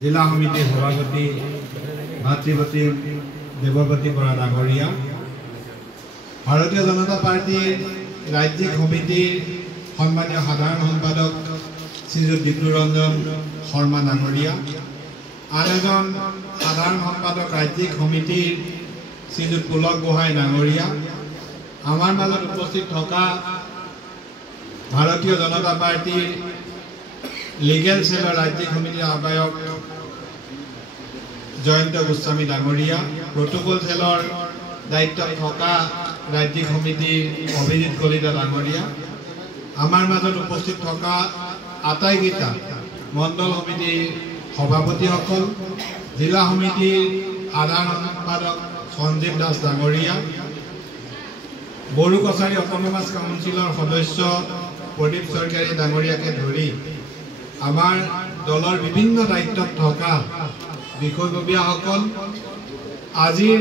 जिला समिति सभापति भातृपति देवपति बरा डांगरिया भारतीय जनता पार्टी राज्यिक समितिर सम्मानीय साधारण सम्पादक श्रीजुत दिप्लुरंजन शर्मा डांगरिया आन एजन साधारण सम्पादक राज्यिक समितिर श्रीजुत पुलक गोहाई डांगरिया आमार माजत उपस्थित थका भारतीय जनता पार्टी लीगल सेलर राज्यिक समितिर आह्वायक जयंत गोस्वामी डांगरिया प्रोटोकल सेलर दायित्व थका राज्यिक समितिर अभिजित कलिता डांगरिया आमार माजत उपस्थित थका आटाईकेइटा मंडल समितिर सभापतिসকল जिला समितिर साधारण सम्पादक सञ्जीव दास डांगरिया बड़ो कछारी अटोनमास काउन्सिलर सदस्य प्रदीप सरकारी डांगरियाके धरि आमार दलर विभिन्न दायित्व थका বিষয়ববীয়াসকল আজিৰ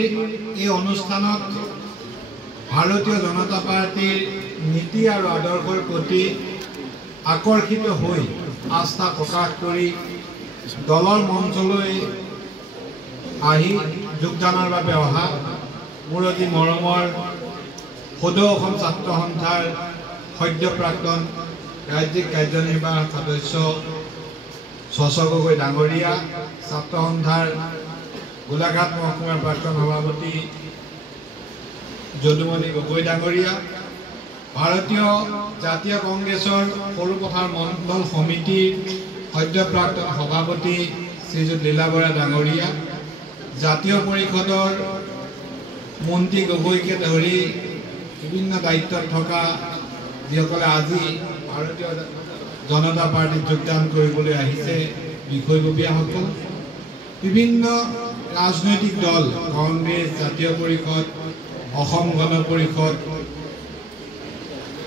এই অনুষ্ঠানত ভাৰতীয় জনতা পাৰ্টিৰ নীতি আৰু আদৰ্শৰ প্ৰতি আকৰ্ষিত হৈ আস্থা প্ৰকাশ কৰি দলৰ মঞ্চলৈ আহি যোগদানৰ বাবে অহা মোৰ অতি মৰমৰ সদৌ অসম ছাত্ৰ সন্থাৰ সদ্য প্ৰাক্তন ৰাজ্যিক কাৰ্যনিৰ্বাহক সদস্য শশা গগৈ ডাঙৰীয়া ছাত্ৰ সন্থাৰ গোলাঘাট মহকুমাৰ প্ৰাক্তন সভাপতি যদুমণি গগৈ ডাঙৰীয়া ভাৰতীয় জাতীয় কংগ্ৰেছৰ সৰুপথাৰ মণ্ডল সমিতিৰ সদ্য প্ৰাক্তন সভাপতি শ্ৰীযুত লীলা বৰা ডাঙৰীয়া জাতীয় পৰিষদৰ মন্ত্ৰী গগৈকে ধৰি বিভিন্ন দায়িত্বত থকা যিসকলে আজি ভাৰতীয় জনতা পাৰ্টিত যোগদান কৰিবলৈ আহিছে বিষয়ববীয়াসকল বিভিন্ন ৰাজনৈতিক দল কংগ্ৰেছ জাতীয় পৰিষদ অসম গণ পৰিষদ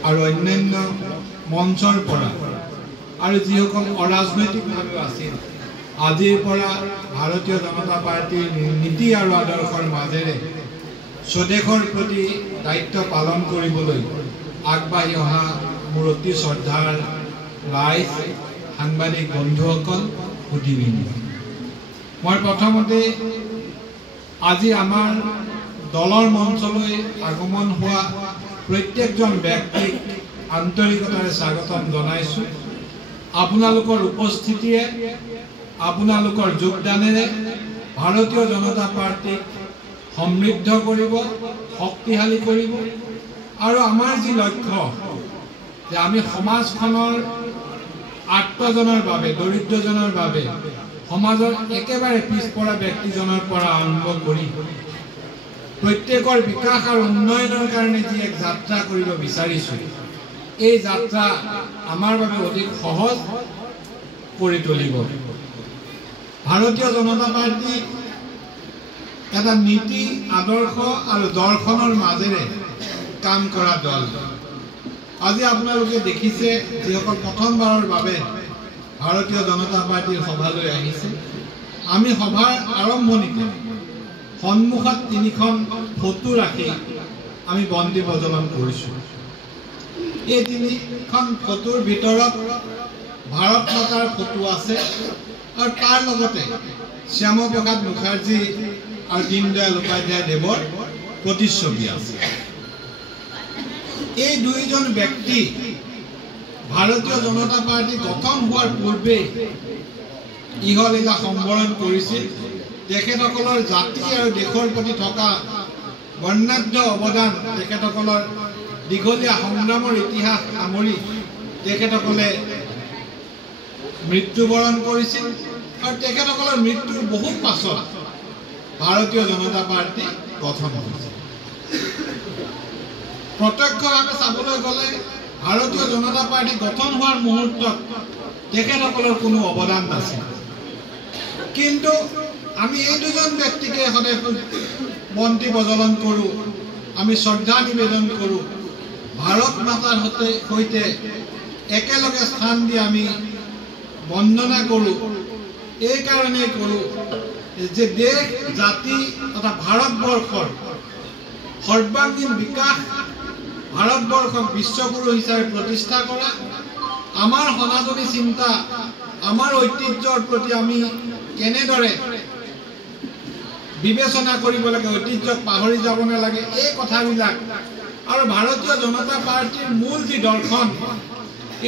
আৰু অন্যান্য মঞ্চৰ পৰা আৰু যিসকল অৰাজনৈতিকভাৱে আছিল আজিৰ পৰা ভাৰতীয় জনতা পাৰ্টিৰ নীতি আৰু আদৰ্শৰ মাজেৰে স্বদেশৰ প্ৰতি দায়িত্ব পালন কৰিবলৈ আগবাঢ়ি অহা মোৰ অতি শ্ৰদ্ধাৰ ৰাইজ সাংবাদিক বন্ধুসকল সুধীবৃন্দ মই প্ৰথমতে আজি আমাৰ দলৰ মঞ্চলৈ আগমন হোৱা প্ৰত্যেকজন ব্যক্তিক আন্তৰিকতাৰে স্বাগতম জনাইছোঁ আপোনালোকৰ উপস্থিতিয়ে আপোনালোকৰ যোগদানেৰে ভাৰতীয় জনতা পাৰ্টিক সমৃদ্ধ কৰিব শক্তিশালী কৰিব আৰু আমাৰ যি লক্ষ্য যে আমি সমাজখনৰ আত্মজনৰ বাবে দৰিদ্ৰজনৰ বাবে সমাজৰ একেবাৰে পিছপৰা ব্যক্তিজনৰ পৰা আৰম্ভ কৰি প্ৰত্যেকৰ বিকাশ আৰু উন্নয়নৰ কাৰণে যি এক যাত্ৰা কৰিব বিচাৰিছোঁ এই যাত্ৰা আমাৰ বাবে অধিক সহজ কৰি তুলিব ভাৰতীয় জনতা পাৰ্টি এটা নীতি আদৰ্শ আৰু দৰ্শনৰ মাজেৰে কাম কৰা দল আজি আপোনালোকে দেখিছে যিসকল প্ৰথমবাৰৰ বাবে ভাৰতীয় জনতা পাৰ্টিৰ সভালৈ আহিছে আমি সভাৰ আৰম্ভণিতে সন্মুখত তিনিখন ফটো ৰাখি আমি বন্তি প্ৰজ্বলন কৰিছোঁ এই তিনিখন ফটোৰ ভিতৰত ভাৰত মাতাৰ ফটো আছে আৰু তাৰ লগতে শ্যামপ্ৰসাদ মুখাৰ্জী আৰু দীনদয়াল উপাধ্যায় দেৱৰ প্ৰতিচ্ছবি আছে এই দুইজন ব্যক্তি ভাৰতীয় জনতা পাৰ্টি গঠন হোৱাৰ পূৰ্বে ইহলীলা সম্বৰণ কৰিছিল তেখেতসকলৰ জাতি আৰু দেশৰ প্ৰতি থকা বৰ্ণাঢ্য অৱদান তেখেতসকলৰ দীঘলীয়া সংগ্ৰামৰ ইতিহাস সামৰি তেখেতসকলে মৃত্যুবৰণ কৰিছিল আৰু তেখেতসকলৰ মৃত্যুৰ বহু পাছত ভাৰতীয় জনতা পাৰ্টি গঠন হৈছিল প্ৰত্যক্ষভাৱে চাবলৈ গ'লে ভাৰতীয় জনতা পাৰ্টি গঠন হোৱাৰ মুহূৰ্তত তেখেতসকলৰ কোনো অৱদান নাছিল কিন্তু আমি এই দুজন ব্যক্তিকে সদায় বন্তি প্ৰজ্বলন কৰোঁ আমি শ্ৰদ্ধা নিবেদন কৰোঁ ভাৰত মাতাৰ সৈতে একেলগে স্থান দি আমি বন্দনা কৰোঁ এইকাৰণেই কৰোঁ যে দেশ জাতি তথা ভাৰতবৰ্ষৰ সৰ্বাংগীন বিকাশ ভাৰতবৰ্ষক বিশ্বগুৰু হিচাপে প্ৰতিষ্ঠা কৰা আমাৰ সনাতনী চিন্তা আমাৰ ঐতিহ্যৰ প্ৰতি আমি কেনেদৰে বিবেচনা কৰিব লাগে, ঐতিহ্যক পাহৰি যাব নালাগে, এই কথাবিলাক আৰু ভাৰতীয় জনতা পাৰ্টিৰ মূল যি দৰ্শন,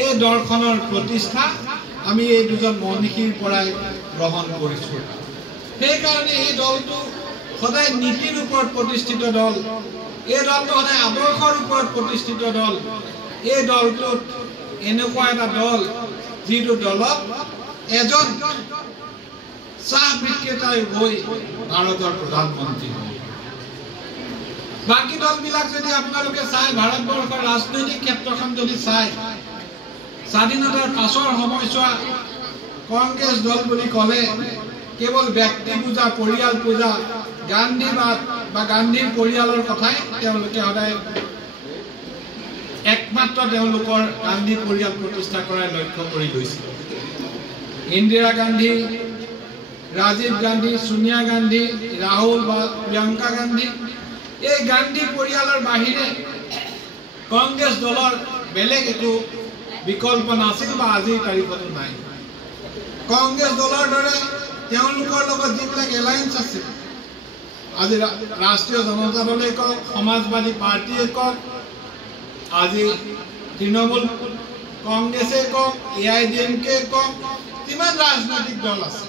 এই দৰ্শনৰ প্ৰতিষ্ঠা আমি এই দুজন মনীষীৰ পৰাই গ্ৰহণ কৰিছোঁ। সেইকাৰণে এই দলটো সদায় নীতিৰ ওপৰত প্ৰতিষ্ঠিত দল, এই দলটো সদায় আদৰ্শৰ ওপৰত প্ৰতিষ্ঠিত দল। এই দলটোত এনেকুৱা এটা দল যিটো দলত এজন চাহ বিক্ৰেতাই হৈ ভাৰতৰ প্ৰধানমন্ত্ৰী হয়। বাকী দলবিলাক যদি আপোনালোকে চাই, ভাৰতবৰ্ষৰ ৰাজনৈতিক ক্ষেত্ৰখন যদি চাই, স্বাধীনতাৰ পাছৰ সময়ছোৱা কংগ্ৰেছ দল বুলি ক'লে কেৱল ব্যক্তি পূজা, পৰিয়াল পূজা, গান্ধীবাদ বা গান্ধীৰ পৰিয়ালৰ কথাই তেওঁলোকে সদায় একমাত্ৰ তেওঁলোকৰ গান্ধী পৰিয়াল প্ৰতিষ্ঠা কৰাৰ লক্ষ্য কৰি লৈছিল। ইন্দিৰা গান্ধী, ৰাজীৱ গান্ধী, সোনিয়া গান্ধী, ৰাহুল বা প্ৰিয়ংকা গান্ধী, এই গান্ধী পৰিয়ালৰ বাহিৰে কংগ্ৰেছ দলৰ বেলেগ একো বিকল্প নাছিল বা আজিৰ তাৰিখতো নাই। কংগ্ৰেছ দলৰ দৰে তেওঁলোকৰ লগত যিবিলাক এলায়েন্স আছে, আজি ৰাষ্ট্ৰীয় জনতা দলে কওক, সমাজবাদী পাৰ্টিয়ে কওক, আজি তৃণমূল কংগ্ৰেছে কওক, AIDMকে কওক, কিমান ৰাজনৈতিক দল আছে,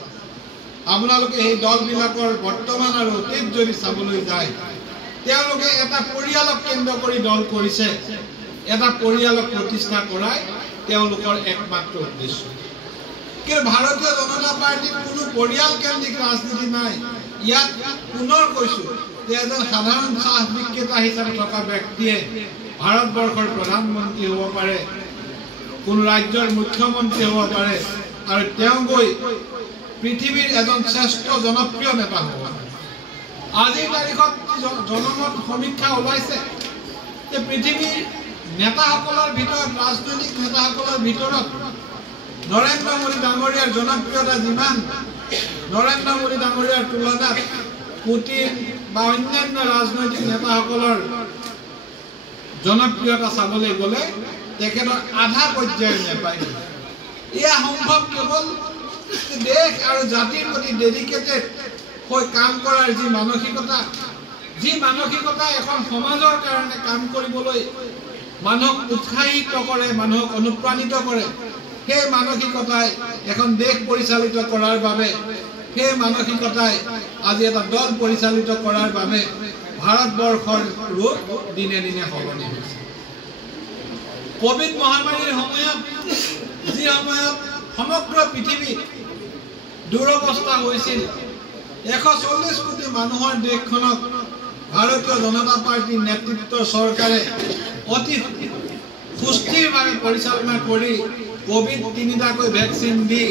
আপোনালোকে এই দলবিলাকৰ বৰ্তমান আৰু অতীত যদি চাবলৈ যায়, তেওঁলোকে এটা পৰিয়ালক কেন্দ্ৰ কৰি দল কৰিছে। এটা পৰিয়ালক প্ৰতিষ্ঠা কৰাই তেওঁলোকৰ একমাত্ৰ উদ্দেশ্য। কিন্তু ভাৰতীয় জনতা পাৰ্টিৰ কোনো পৰিয়াল কেন্দ্ৰিক ৰাজনীতি নাই। ইয়াত পুনৰ কৈছো যে এজন সাধাৰণ চাহ বিক্ৰেতা হিচাপে থকা ব্যক্তিয়ে ভাৰতবৰ্ষৰ প্ৰধানমন্ত্ৰী হ'ব পাৰে, কোনো ৰাজ্যৰ মুখ্যমন্ত্ৰী হ'ব পাৰে, আৰু তেওঁ গৈ পৃথিৱীৰ এজন শ্ৰেষ্ঠ জনপ্ৰিয় নেতা হ'ব। আজিৰ তাৰিখত জনমত সমীক্ষা ওলাইছে যে পৃথিৱীৰ নেতাসকলৰ ভিতৰত, ৰাজনৈতিক নেতাসকলৰ ভিতৰত নৰেন্দ্ৰ মোদী ডাঙৰীয়াৰ জনপ্ৰিয়তা যিমান, নৰেন্দ্ৰ মোদী ডাঙৰীয়াৰ তুলনাত পুটিন বা অন্যান্য ৰাজনৈতিক নেতাসকলৰ জনপ্ৰিয়তা চাবলৈ গ'লে তেখেতৰ আধা পৰ্যায়ৰ নেপায়। এয়া সম্ভৱ কেৱল দেশ আৰু জাতিৰ প্ৰতি ডেডিকেটেড হৈ কাম কৰাৰ যি মানসিকতা এখন সমাজৰ কাৰণে কাম কৰিবলৈ মানুহক উৎসাহিত কৰে, মানুহক অনুপ্ৰাণিত কৰে, সেই মানসিকতাই এখন দেশ পৰিচালিত কৰাৰ বাবে, সেই মানসিকতাই আজি এটা দল পৰিচালিত কৰাৰ বাবে ভাৰতবৰ্ষৰ ৰূপ দিনে দিনে সলনি হৈছে। কোভিড মহামাৰীৰ সময়ত, যি সময়ত সমগ্ৰ পৃথিৱীত দুৰৱস্থা হৈছিল, 140 কোটি মানুহৰ দেশখনক ভাৰতীয় জনতা পাৰ্টিৰ নেতৃত্বৰ চৰকাৰে অতি সুস্থিৰভাৱে পৰিচালনা কৰি কোভিড 3টাকৈ ভেকচিন দি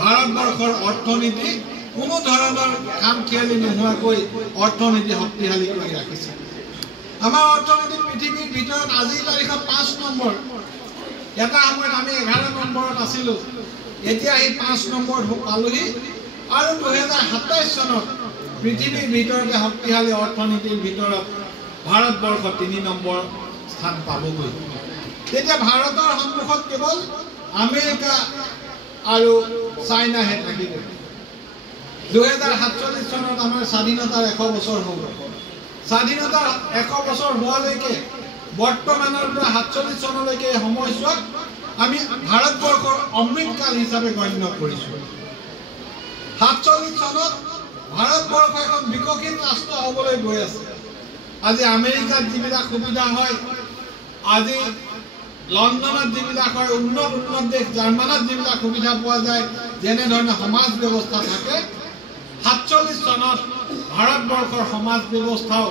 ভাৰতবৰ্ষৰ অৰ্থনীতি কোনো ধৰণৰ খামখেয়ালি নোহোৱাকৈ অৰ্থনীতি শক্তিশালী কৰি ৰাখিছে। আমাৰ অৰ্থনীতি পৃথিৱীৰ ভিতৰত আজিৰ তাৰিখত 5 নম্বৰ। এটা সময়ত আমি 11 নম্বৰত আছিলোঁ, এতিয়া এই 5 নম্বৰত পালোহি, আৰু 2027 চনত পৃথিৱীৰ ভিতৰতে শক্তিশালী অৰ্থনীতিৰ ভিতৰত ভাৰতবৰ্ষ 3 নম্বৰ স্থান পাবগৈ। তেতিয়া ভাৰতৰ সন্মুখত কেৱল আমেৰিকা আৰু চাইনাহে থাকিব। 2047 চনত আমাৰ স্বাধীনতাৰ 100 বছৰ হ'ব। স্বাধীনতাৰ 100 বছৰ হোৱালৈকে, বৰ্তমানৰ পৰা 47 চনলৈকে এই সময়ছোৱাক আমি ভাৰতবৰ্ষৰ অমৃতকাল হিচাপে গণ্য কৰিছোঁ। 47 চনত ভাৰতবৰ্ষ এখন বিকশিত ৰাষ্ট্ৰ হ'বলৈ গৈ আছে। আজি আমেৰিকাত যিবিলাক সুবিধা হয়, আজি লণ্ডনত যিবিলাক হয়, উন্নত দেশ জাৰ্মানত যিবিলাক সুবিধা পোৱা যায়, যেনেধৰণে সমাজ ব্যৱস্থা থাকে, 47 চনত ভাৰতবৰ্ষৰ সমাজ ব্যৱস্থাও,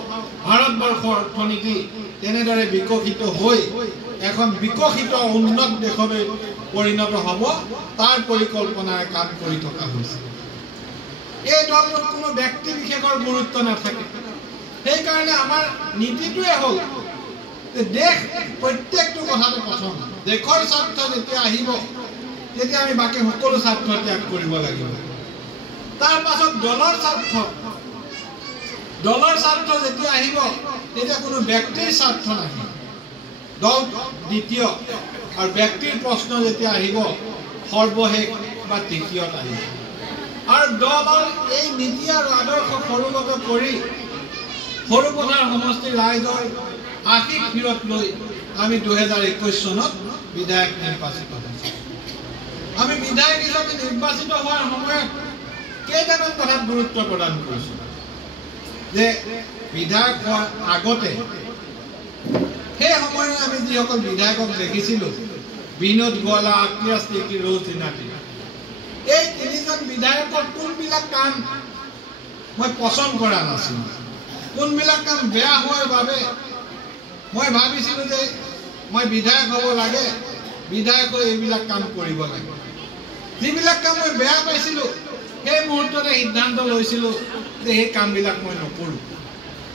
ভাৰতবৰ্ষৰ অৰ্থনীতি তেনেদৰে বিকশিত হৈ এখন বিকশিত উন্নত দেশলৈ পৰিণত হ'ব, তাৰ পৰিকল্পনাৰে কাম কৰি থকা হৈছে। এই দলটোত কোনো ব্যক্তি বিশেষৰ গুৰুত্ব নাথাকে। সেইকাৰণে আমাৰ নীতিটোৱে হ'ল যে দেশ প্ৰত্যেকটো কথাতে প্ৰথম, দেশৰ স্বাৰ্থ যেতিয়া আহিব তেতিয়া আমি বাকী সকলো স্বাৰ্থ ত্যাগ কৰিব লাগিব। তাৰ পাছত দলৰ স্বাৰ্থ যেতিয়া আহিব তেতিয়া কোনো ব্যক্তিৰ স্বাৰ্থ নাহে, দল দ্বিতীয়, আৰু ব্যক্তিৰ প্ৰশ্ন যেতিয়া আহিব সৰ্বশেষ বা তৃতীয়ত আহিব। আৰু দলৰ এই নীতি আৰু আদৰ্শ সৰুগত কৰি সৰুপথাৰ সমষ্টিৰ ৰাইজৰ আশীষ ভিৰত লৈ আমি 2021 চনত বিধায়ক নিৰ্বাচিত হৈছোঁ। আমি বিধায়ক হিচাপে নিৰ্বাচিত হোৱাৰ সময়ত কেইটামান কথাত গুৰুত্ব প্ৰদান কৰিছোঁ যে বিধায়ক হোৱাৰ আগতে সেই সময়ত আমি যিসকল বিধায়কক দেখিছিলোঁ বিনোদ গোৱালা, আক্ৰিয়াছ টিকি, ৰৌজ ইনাতি, এই তিনিজন বিধায়কৰ কোনবিলাক কাম মই পচন্দ কৰা নাছিলোঁ, কোনবিলাক কাম বেয়া হোৱাৰ বাবে মই ভাবিছিলোঁ যে মই বিধায়ক হ'ব লাগে, বিধায়ক হৈ এইবিলাক কাম কৰিব লাগে। যিবিলাক কাম মই বেয়া পাইছিলোঁ সেই মুহূৰ্ততে সিদ্ধান্ত লৈছিলোঁ যে সেই কামবিলাক মই নকৰোঁ।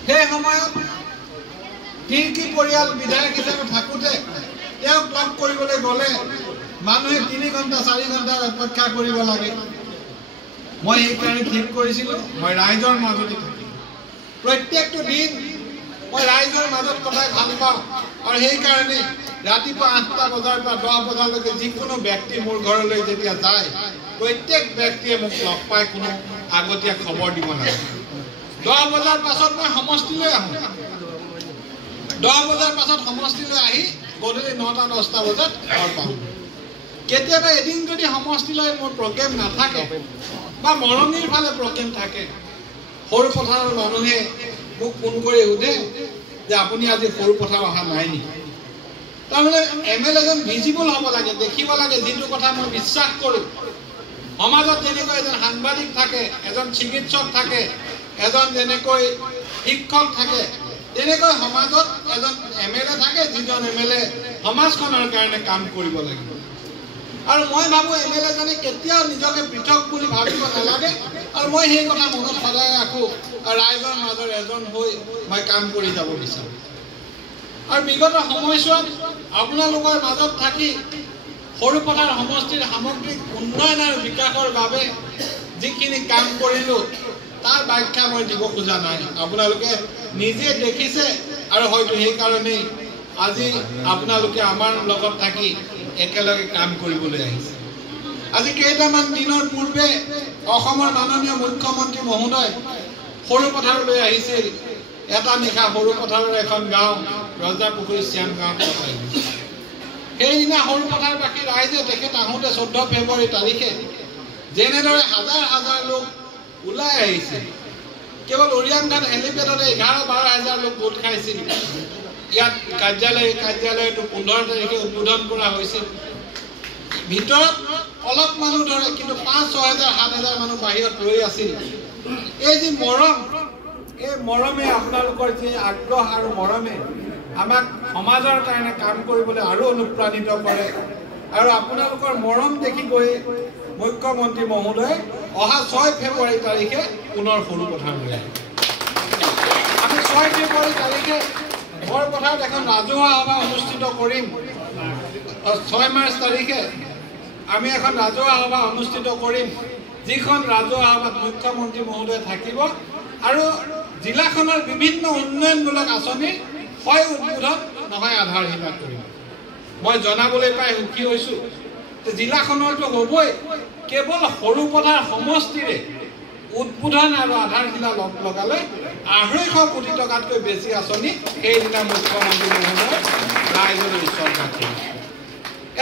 সেই সময়ত তিৰ্কি পৰিয়াল বিধায়ক হিচাপে থাকোঁতে তেওঁক লগ কৰিবলৈ গ'লে মানুহে 3 ঘণ্টা 4 ঘণ্টা অপেক্ষা কৰিব লাগে। মই সেইকাৰণে ঠিক কৰিছিলোঁ মই ৰাইজৰ মাজতে থাকিম। প্ৰত্যেকটো দিন মই ৰাইজৰ মাজত কটাই ভাল পাওঁ আৰু সেইকাৰণে ৰাতিপুৱা 8টা বজাৰ পৰা 10 বজালৈকে যিকোনো ব্যক্তি মোৰ ঘৰলৈ যেতিয়া যায় প্ৰত্যেক ব্যক্তিয়ে মোক লগ পাই কোনো আগতীয়া খবৰ দিব লাগে। 10 বজাৰ পাছত মই সমষ্টিলৈ আহোঁ। 10 বজাৰ পাছত সমষ্টিলৈ আহি গধূলি 9টা-10টা বজাত ঘৰ পাওঁ। কেতিয়াবা এদিন যদি সমষ্টিলৈ মোৰ প্ৰগ্ৰেম নাথাকে বা মৰঙীৰ ফালে প্ৰগ্ৰেম থাকে, সৰুপথাৰৰ মানুহে মোক ফোন কৰি সোধে যে আপুনি আজি সৰুপথাৰ অহা নাই নেকি? তাৰমানে MLA এজন ভিজিবল হ'ব লাগে, দেখিব লাগে, যিটো কথা মই বিশ্বাস কৰোঁ। সমাজত যেনেকৈ এজন সাংবাদিক থাকে, এজন চিকিৎসক থাকে, এজন যেনেকৈ শিক্ষক থাকে, তেনেকৈ সমাজত এজন MLA থাকে, যিজন MLA সমাজখনৰ কাৰণে কাম কৰিব লাগিব। আৰু মই ভাবোঁ MLA জনে কেতিয়াও নিজকে পৃথক বুলি ভাবিব নালাগে আৰু মই সেই কথা মনত সদায় ৰাখোঁ আৰু ৰাইজৰ মাজৰ এজন হৈ মই কাম কৰি যাব বিচাৰোঁ। আৰু বিগত সময়ছোৱাত আপোনালোকৰ মাজত থাকি সৰুপথাৰ সমষ্টিৰ সামগ্ৰিক উন্নয়ন আৰু বিকাশৰ বাবে যিখিনি কাম কৰিলোঁ তাৰ ব্যাখ্যা মই দিব খোজা নাই। আপোনালোকে নিজে দেখিছে আৰু হয়তো সেইকাৰণেই আজি আপোনালোকে আমাৰ লগত থাকি একেলগে কাম কৰিবলৈ আহিছে। আজি কেইটামান দিনৰ পূৰ্বে অসমৰ মাননীয় মুখ্যমন্ত্ৰী মহোদয় সৰুপথাৰলৈ আহিছিল। এটা নিশা সৰুপথাৰৰ এখন গাঁও ৰজাপুখুৰী শ্যাম গাঁৱত আহিছিল। সেইদিনা সৰুপথাৰবাসী ৰাইজে তেখেত আহোঁতে 14 ফেব্ৰুৱাৰী তাৰিখে যেনেদৰে হাজাৰ হাজাৰ লোক ওলাই আহিছিল, কেৱল উৰিয়াংঘাট হেলিপেডতে 11-12 হাজাৰ লোক গোট খাইছিল। ইয়াত কাৰ্যালয়টো 15 তাৰিখে উদ্বোধন কৰা হৈছিল। ভিতৰত অলপ মানুহ ধৰে, কিন্তু 5-6 হাজাৰ 7 হাজাৰ মানুহ বাহিৰত ৰৈ আছিল। এই যি মৰম, এই মৰমে আপোনালোকৰ যি আগ্ৰহ আৰু মৰমে আমাক সমাজৰ কাৰণে কাম কৰিবলৈ আৰু অনুপ্ৰাণিত কৰে। আৰু আপোনালোকৰ মৰম দেখি গৈ মুখ্যমন্ত্ৰী মহোদয়ে অহা 6 ফেব্ৰুৱাৰী তাৰিখে পুনৰ সৰুপথাৰলৈ আহে। আমি 6 ফেব্ৰুৱাৰী তাৰিখে বৰপথাৰত এখন ৰাজহুৱা সভা অনুষ্ঠিত কৰিম। 6 মাৰ্চ তাৰিখে আমি এখন ৰাজহুৱা সভা অনুষ্ঠিত কৰিম, যিখন ৰাজহুৱা সভাত মুখ্যমন্ত্ৰী মহোদয় থাকিব আৰু জিলাখনৰ বিভিন্ন উন্নয়নমূলক আঁচনি হয় উদ্বোধন নহয় আধাৰশিলা কৰিম। মই জনাবলৈ পাই সুখী হৈছোঁ যে জিলাখনৰতো হ'বই, কেৱল সৰুপথাৰ সমষ্টিৰে উদ্বোধন আৰু আধাৰশিলা লগালে 250 কোটি টকাতকৈ বেছি আঁচনি সেইদিনা মুখ্যমন্ত্ৰী মহোদয় ৰাইজলৈ উৎসৰ্গা কৰিছে।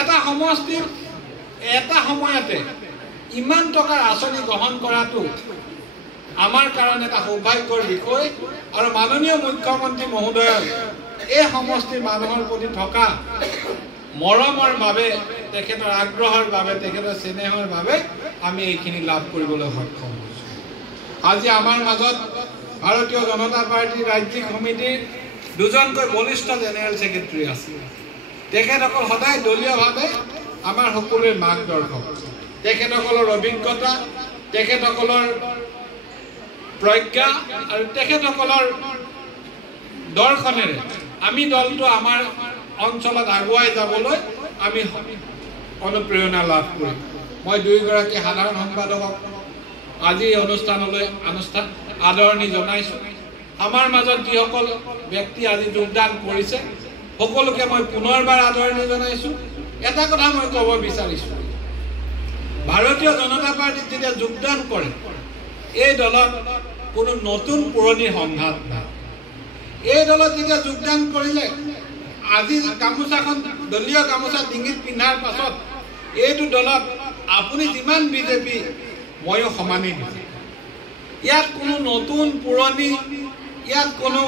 এটা সমষ্টিৰ এটা সময়তে ইমান টকাৰ আঁচনি গ্ৰহণ কৰাটো আমাৰ কাৰণে এটা সৌভাগ্যৰ বিষয়। আৰু মাননীয় মুখ্যমন্ত্ৰী মহোদয়ৰ এই সমষ্টিৰ মানুহৰ প্ৰতি থকা মৰমৰ বাবে, তেখেতৰ আগ্ৰহৰ বাবে, তেখেতৰ স্নেহৰ বাবে আমি এইখিনি লাভ কৰিবলৈ সক্ষম হৈছোঁ। আজি আমাৰ মাজত ভাৰতীয় জনতা পাৰ্টীৰ ৰাজ্যিক সমিতিৰ 2জনকৈ বলিষ্ঠ জেনেৰেল ছেক্ৰেটাৰী আছে। তেখেতসকল সদায় দলীয়ভাৱে আমাৰ সকলোৰে মাৰ্গদৰ্শক। তেখেতসকলৰ অভিজ্ঞতা, তেখেতসকলৰ প্ৰজ্ঞা আৰু তেখেতসকলৰ দৰ্শনেৰে আমি দলটো আমাৰ অঞ্চলত আগুৱাই যাবলৈ আমি অনুপ্ৰেৰণা লাভ কৰিম। মই 2গৰাকী সাধাৰণ সম্পাদকক আজি অনুষ্ঠানলৈ আদৰণি জনাইছোঁ। আমাৰ মাজত যিসকল ব্যক্তি আজি যোগদান কৰিছে সকলোকে মই পুনৰবাৰ আদৰণি জনাইছোঁ। এটা কথা মই ক'ব বিচাৰিছোঁ, ভাৰতীয় জনতা পাৰ্টিত যেতিয়া যোগদান কৰে এই দলত কোনো নতুন পুৰণি সংঘাত নাই এই দলত যেতিয়া যোগদান কৰিলে আজি গামোচাখন দলীয় গামোচা ডিঙিত পিন্ধাৰ পাছত এইটো দলত আপুনি যিমান বিজেপি ময়ো সমানেই দিছে ইয়াত কোনো নতুন পুৰণি ইয়াত কোনো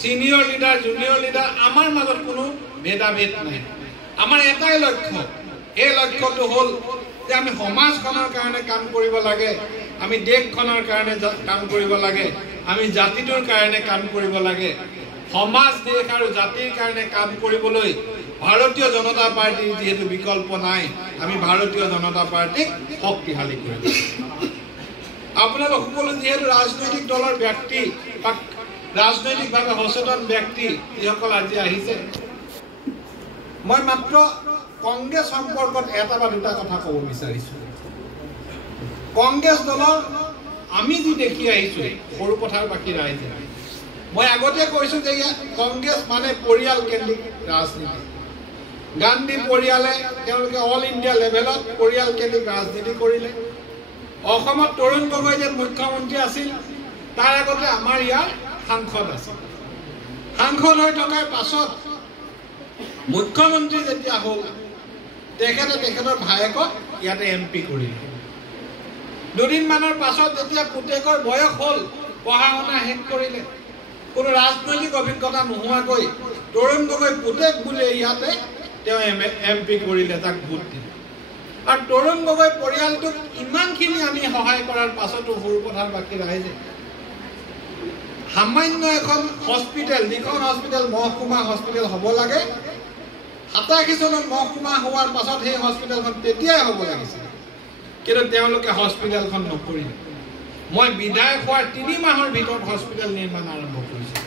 সিনিয়ৰ লিডাৰ জুনিয়ৰ লিডাৰ আমাৰ মাজত কোনো ভেদাভেদ নাই আমাৰ এটাই লক্ষ্য এই লক্ষ্যটো হ'ল যে আমি সমাজখনৰ কাৰণে কাম কৰিব লাগে আমি দেশখনৰ কাৰণে কাম কৰিব লাগে আমি জাতিটোৰ কাৰণে কাম কৰিব লাগে সমাজ দেশ আৰু জাতিৰ কাৰণে কাম কৰিবলৈ ভাৰতীয় জনতা পাৰ্টিৰ যেহেতু বিকল্প নাই আমি ভাৰতীয় জনতা পাৰ্টিক শক্তিশালী কৰিব আপোনালোক সকলো যেহেতু ৰাজনৈতিক দলৰ ব্যক্তি বা ৰাজনৈতিকভাৱে সচেতন ব্যক্তি যিসকল আজি আহিছে মই মাত্ৰ কংগ্ৰেছ সম্পৰ্কত এটা বা দুটা কথা ক'ব বিচাৰিছোঁ কংগ্ৰেছ দলৰ আমি যি দেখি আহিছোঁ সৰুপথাৰবাসী ৰাইজে মই আগতে কৈছোঁ যে কংগ্ৰেছ মানে পৰিয়ালকেন্দ্ৰিক ৰাজনীতি গান্ধী পৰিয়ালে তেওঁলোকে অল ইণ্ডিয়া লেভেলত পৰিয়ালকেন্দ্ৰিক ৰাজনীতি কৰিলে অসমত তৰুণ গগৈ যে মুখ্যমন্ত্ৰী আছিল তাৰ আগতে আমাৰ ইয়াৰ সাংসদ আছিল সাংসদ হৈ থকাৰ পাছত মুখ্যমন্ত্ৰী যেতিয়া হ'ল তেখেতৰ ভায়েকক ইয়াতে MP কৰিলে দুদিনমানৰ পাছত যেতিয়া পুতেকৰ বয়স হ'ল পঢ়া শুনা শেষ কৰিলে কোনো ৰাজনৈতিক অভিজ্ঞতা নোহোৱাকৈ তৰুণ গগৈ পুতেক বুলি ইয়াতে তেওঁ MP কৰিলে তাক ভোট দিলে আৰু তৰুণ গগৈ পৰিয়ালটোক ইমানখিনি আমি সহায় কৰাৰ পাছতো সৰুপথাৰবাসী ৰাইজে সামান্য এখন হস্পিটেল যিখন হস্পিটেল মহকুমা হস্পিটেল হ'ব লাগে 87 চনত মহকুমা হোৱাৰ পাছত সেই হস্পিটেলখন তেতিয়াই হ'ব লাগিছিল কিন্তু তেওঁলোকে হস্পিটেলখন নকৰিলে মই বিধায়ক হোৱাৰ 3 মাহৰ ভিতৰত হস্পিটেল নিৰ্মাণ আৰম্ভ কৰিছোঁ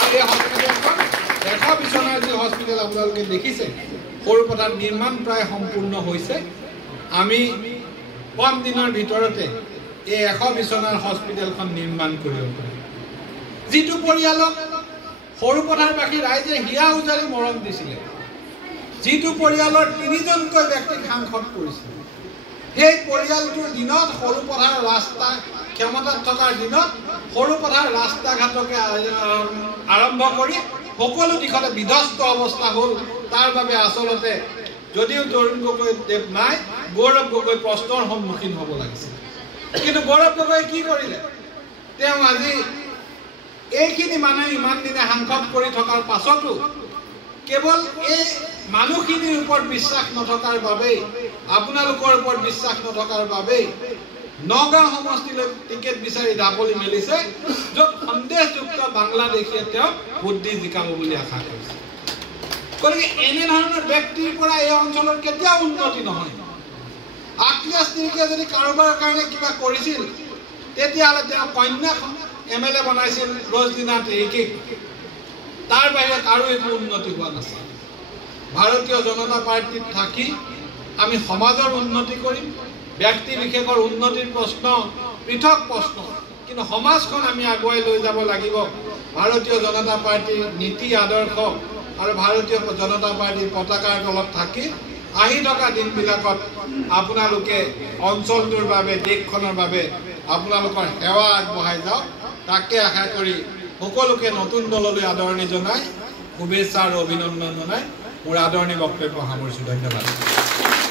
আৰু এই হস্পিটেলখন 100 বিছনাৰ যি হস্পিটেল আপোনালোকে দেখিছে সৰুপথাৰ নিৰ্মাণ প্ৰায় সম্পূৰ্ণ হৈছে আমি কম দিনৰ ভিতৰতে এই 100 বিছনাৰ হস্পিটেলখন নিৰ্মাণ কৰিব পাৰিম যিটো পৰিয়ালক সৰুপথাৰবাসী ৰাইজে হিয়া উজাৰি মৰম দিছিলে যিটো পৰিয়ালৰ 3জনকৈ ব্যক্তিক সাংসদ কৰিছিল সেই পৰিয়ালটোৰ দিনত সৰুপথাৰ ৰাস্তা ক্ষমতাত থকাৰ দিনত সৰুপথাৰ ৰাস্তা ঘাটকে আৰম্ভ কৰি সকলো দিশতে বিধ্বস্ত অৱস্থা হ'ল তাৰ বাবে আচলতে যদিও তৰুণ গগৈ দেৱ নাই গৌৰৱ গগৈ প্ৰশ্নৰ সন্মুখীন হ'ব লাগিছিল কিন্তু গৌৰৱ গগৈ কি কৰিলে তেওঁ আজি এইখিনি মানুহে ইমান দিনে সাংসদ কৰি থকাৰ পাছতো কেৱল এই মানুহখিনিৰ ওপৰত বিশ্বাস নথকাৰ বাবেই আপোনালোকৰ ওপৰত বিশ্বাস নথকাৰ বাবেই নগাঁও সমষ্টিলৈ টিকেট বিচাৰি ঢাপলি মেলিছে য'ত সন্দেহযুক্ত বাংলাদেশীয়ে তেওঁ ভোট দি জিকাব বুলি আশা কৰিছে গতিকে এনেধৰণৰ ব্যক্তিৰ পৰা এই অঞ্চলৰ কেতিয়াও উন্নতি নহয় আত্মীয়কে যদি কাৰোবাৰ কাৰণে কিবা কৰিছিল তেতিয়াহ'লে তেওঁ কন্যা MLA বনাইছিল ৰজদিনা তেইকিক তাৰ বাহিৰে কাৰো একো উন্নতি হোৱা নাছিল ভাৰতীয় জনতা পাৰ্টিত থাকি আমি সমাজৰ উন্নতি কৰিম ব্যক্তি বিশেষৰ উন্নতিৰ প্ৰশ্ন পৃথক প্ৰশ্ন কিন্তু সমাজখন আমি আগুৱাই লৈ যাব লাগিব ভাৰতীয় জনতা পাৰ্টিৰ নীতি আদৰ্শ আৰু ভাৰতীয় জনতা পাৰ্টিৰ পতাকাৰ তলত থাকি আহি থকা দিনবিলাকত আপোনালোকে অঞ্চলটোৰ বাবে দেশখনৰ বাবে আপোনালোকৰ সেৱা আগবঢ়াই যাওক তাকে আশা কৰি সকলোকে নতুন দললৈ আদৰণি জনাই শুভেচ্ছা আৰু অভিনন্দন জনাই মোৰ আদৰণি বক্তব্য সামৰিছোঁ ধন্যবাদ